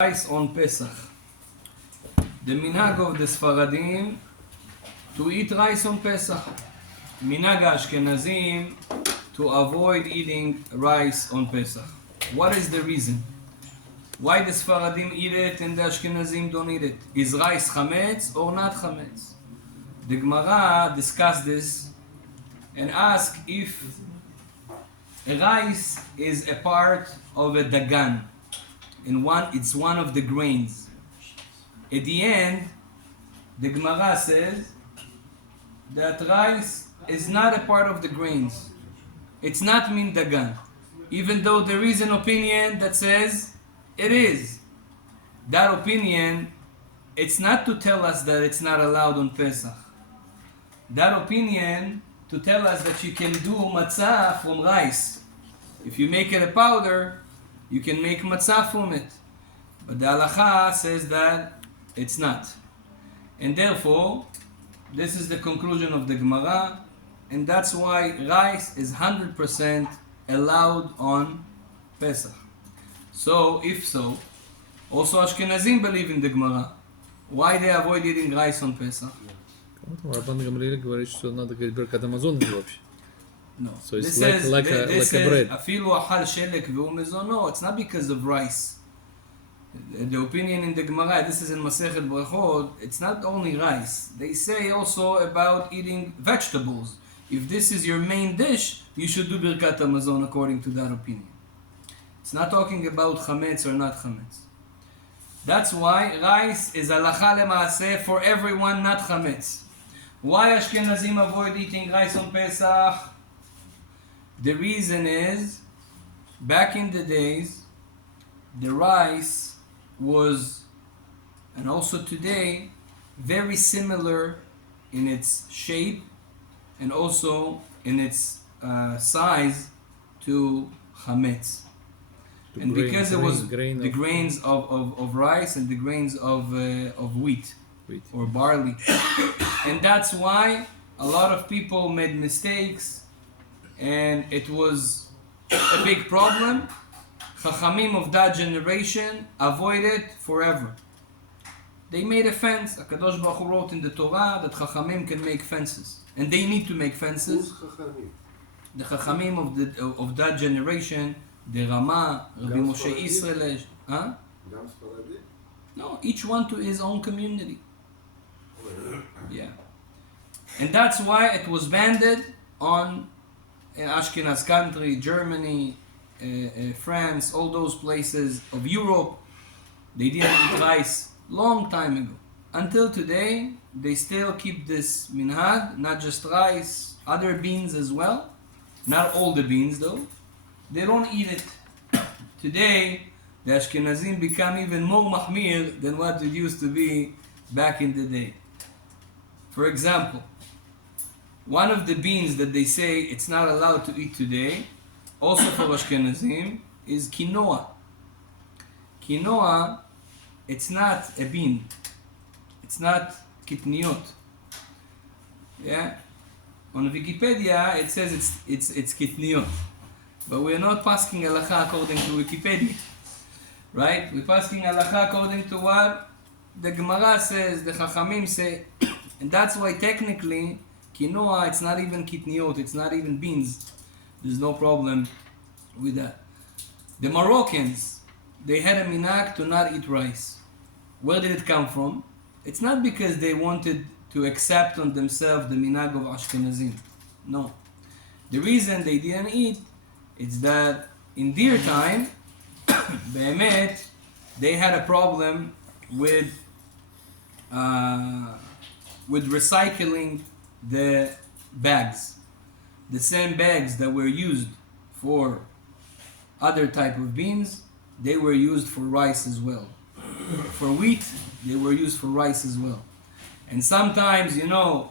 Rice on Pesach. The minhag of the Sfaradim to eat rice on Pesach. Minhag Ashkenazim to avoid eating rice on Pesach. What is the reason? Why the Sfaradim eat it and the Ashkenazim don't eat it? Is rice chametz or not chametz? The Gemara discussed this and asked if rice is a part of a dagan. It's one of the grains. At the end, the Gemara says that rice is not a part of the grains. It's not min dagan. Even though there is an opinion that says it is. That opinion, it's not to tell us that it's not allowed on Pesach. That opinion to tell us that you can do matzah from rice. If you make it a powder, you can make matzah from it. But the halacha says that it's not. And therefore, this is the conclusion of the Gemara, and that's why rice is 100% allowed on Pesach. So, if so, also Ashkenazim believe in the Gemara. Why they avoid eating rice on Pesach? Рабан Гамлиэль говорит, что надо говорить Беркат Амазон вообще. No. So it's like a bread. אפילו אכל שלק והוא מזונו. It's not because of rice. The opinion in the Gemara, this is in Masechet Brachot, it's not only rice. They say also about eating vegetables. If this is your main dish, you should do Birkat Hamazon according to that opinion. It's not talking about chametz or not chametz. That's why rice is halacha lemaaseh for everyone, not chametz. Why Ashkenazim avoid eating rice on Pesach? The reason is, back in the days, the rice was, and also today, very similar in its shape and also in its size to chametz. And because it was the grains of rice and the grains of wheat or barley. And that's why a lot of people made mistakes and it was a big problem. Chachamim of that generation avoided forever. They made a fence. HaKadosh Baruch Hu wrote in the Torah that Chachamim can make fences. And they need to make fences. The Chachamim of that generation, the Rama, Rabbi Moshe Israel. Huh? No, each one to his own community. Yeah. And that's why it was banned on in Ashkenazi country, Germany, France, all those places of Europe. They didn't eat rice long time ago. Until today, they still keep this minhag, not just rice, other beans as well. Not all the beans though. They don't eat it. Today, the Ashkenazim become even more mahmir than what it used to be back in the day. For example, one of the beans that they say it's not allowed to eat today, also for Ashkenazim, is quinoa. Quinoa, it's not a bean. It's not kitniot. Yeah? On Wikipedia, it says it's kitniot. But we're not passing halacha according to Wikipedia. Right? We're passing halacha according to what the Gemara says, the Chachamim say. And that's why technically, quinoa, it's not even kitniot, it's not even beans. There's no problem with that. The Moroccans, they had a minhag to not eat rice. Where did it come from? It's not because they wanted to accept on themselves the minhag of Ashkenazim. No. The reason they didn't eat is that in their time, Be'emet, they had a problem with recycling the bags. The same bags that were used for other type of beans, they were used for rice as well. For wheat, they were used for rice as well. And sometimes,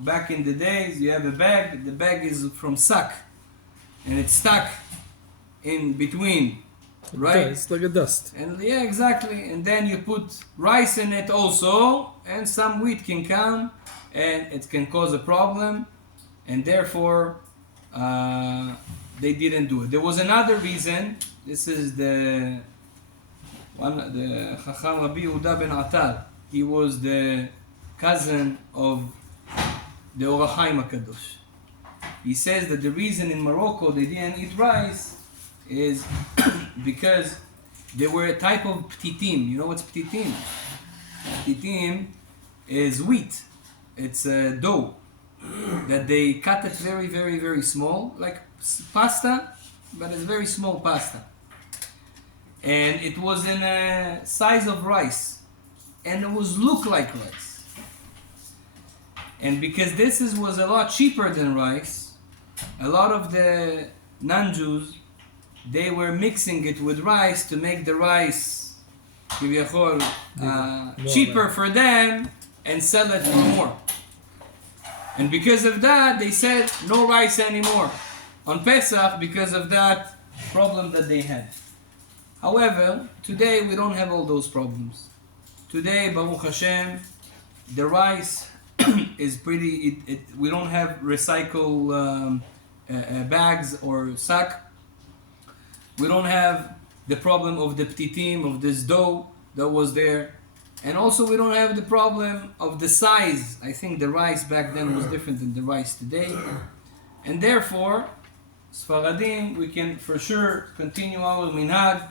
back in the days, you have a bag, the bag is from sack, and it's stuck in between, right? It's like a dust. And yeah, exactly. And then you put rice in it also, and some wheat can come, and it can cause a problem, and therefore they didn't do it. There was another reason. This is the the Chacham Rabbi Yehuda ben Atar, he was the cousin of the Or HaChaim HaKadosh. He says that the reason in Morocco they didn't eat rice is because they were a type of ptitim. You know what's ptitim? Ptitim is wheat. It's a dough that they cut it very, very, very small, like pasta, but it's very small pasta. And it was in a size of rice, and it was look like rice. And because was a lot cheaper than rice, a lot of the non-Jews, they were mixing it with rice to make the rice cheaper for them and sell it for more. And because of that, they said no rice anymore on Pesach because of that problem that they had. However, today we don't have all those problems. Today, Baruch Hashem, the rice is pretty, we don't have recycle bags or sack. We don't have the problem of the ptitim, of this dough that was there. And also we don't have the problem of the size. I think the rice back then was different than the rice today. And therefore, Sfaradim, we can for sure continue our minhag.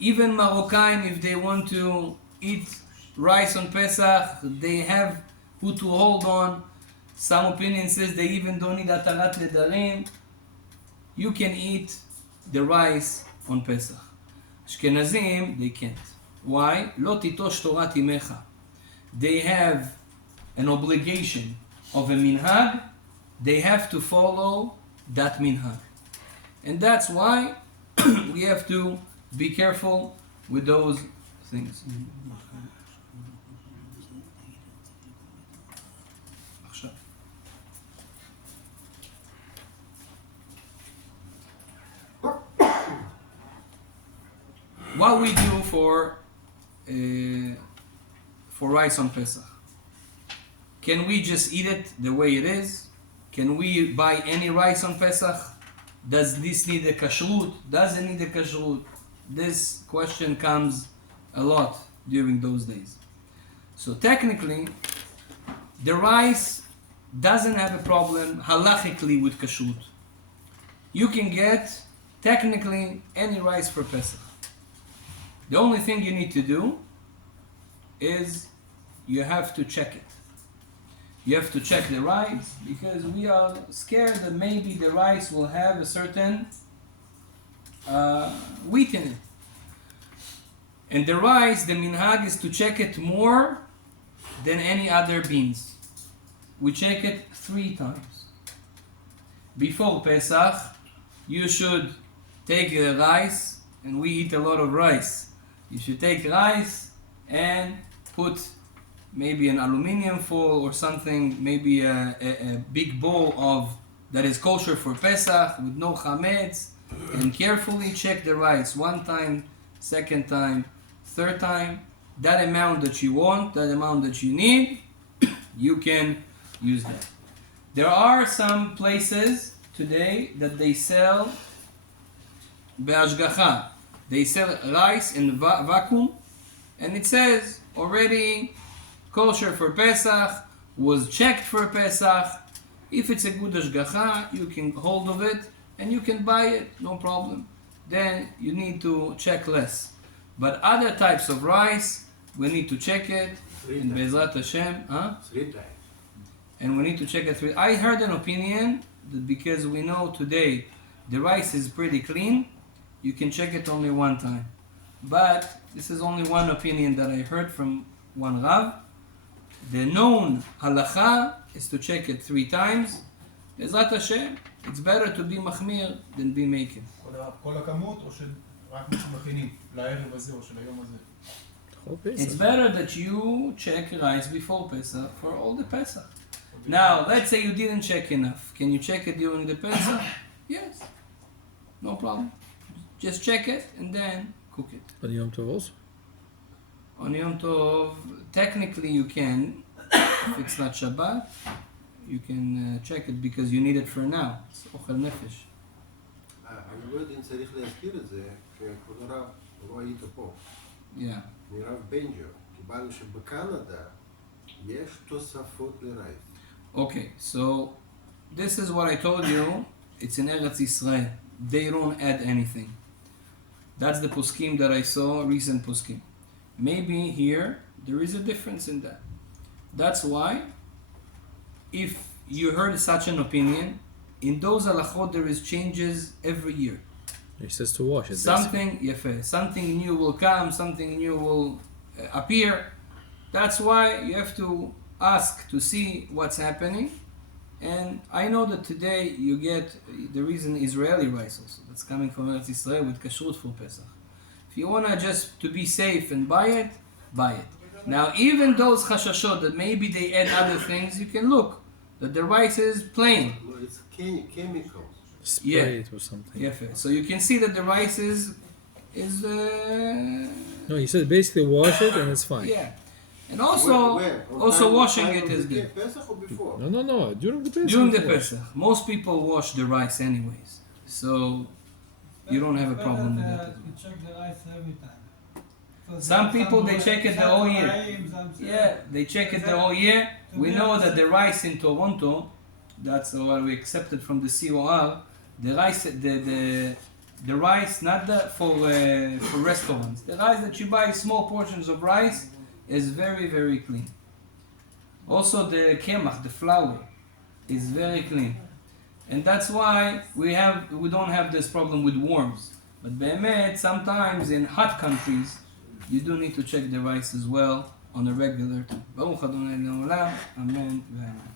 Even Moroccan, if they want to eat rice on Pesach, they have who to hold on. Some opinion says they even don't need atarat nedarim. You can eat the rice on Pesach. Ashkenazim, they can't. Why? Lo titosh Torah timecha. They have an obligation of a minhag. They have to follow that minhag. And that's why we have to be careful with those things. What we do for rice on Pesach? Can we just eat it the way it is? Can we buy any rice on Pesach? Does this need a kashrut? Does it need a kashrut? This question comes a lot during those days. So technically, the rice doesn't have a problem halachically with kashrut. You can get technically any rice for Pesach. The only thing you need to do is you have to check it. You have to check the rice because we are scared that maybe the rice will have a certain wheat in it. And the rice, the minhag is to check it more than any other beans. We check it 3 times. Before Pesach, you should take the rice, and we eat a lot of rice. You should take rice and put maybe an aluminum foil or something, maybe a big bowl of that is kosher for Pesach with no chametz, and carefully check the rice 1 time, 2nd time, 3rd time. That amount that you want, that amount that you need, you can use that. There are some places today that they sell be'ashgacha. They sell rice in vacuum, and it says already kosher for Pesach, was checked for Pesach. If it's a good ashgacha, you can hold of it and you can buy it, no problem. Then you need to check less. But other types of rice, we need to check it in Bezrat Hashem. 3 times. And we need to check it. I heard an opinion that because we know today the rice is pretty clean, you can check it only 1 time. But this is only one opinion that I heard from one Rav. The known halacha is to check it 3 times. Bezrat Hashem, it's better to be מחמיר than be making. כל הכמות או שרק מה שמכינים לערב הזה או של היום הזה? It's better that you check rice before Pesach for all the Pesach. Now, let's say you didn't check enough. Can you check it during the Pesach? Yes. No problem. Just check it and then cook it. On Yom Tov also? On Yom Tov, technically you can. If it's not Shabbat, you can check it because you need it for now. It's אוכל נפש. אני לא יודע אם צריך להזכיר את זה, כשכבוד הרב לא היית פה. Yeah. מרב בנג'ו, קיבלנו שבקנדה יש תוספות לרייס. Okay, so this is what I told you. It's in Eretz Israel. They don't add anything. That's the poskim that I saw, recent poskim. Maybe here there is a difference in that. That's why, if you heard such an opinion, in those halachot there is changes every year. He says to wash it. Something new will come, something new will appear. That's why you have to ask to see what's happening. And I know that today you get, there is an Israeli rice also that's coming from Eretz Israel with kashrut for Pesach. If you want to just to be safe and buy it, buy it. Now even those chashashot that maybe they add other things, you can look that the rice is plain. No, it's chemical. Spray it or something. Yeah, so you can see that the rice is No, he said basically wash it and it's fine. yeah. And also washing it is good. Pesach or before? No, during the Pesach. During the wash. Pesach, most people wash the rice anyways, so you don't have a problem with that. You check the rice every time. So Some people they check it the whole year. some- Yeah, they check it the whole year. We know that the rice in Toronto, that's what we accepted from the COR. The rice, the rice, not for restaurants. The rice that you buy, small portions of rice, is very very clean. Also the kemach, the flour, is very clean, and that's why we don't have this problem with worms. But be'emet, sometimes in hot countries, you do need to check the rice as well on a regular time. Baruch Adonai Le'olam. Amen. Ve'amen.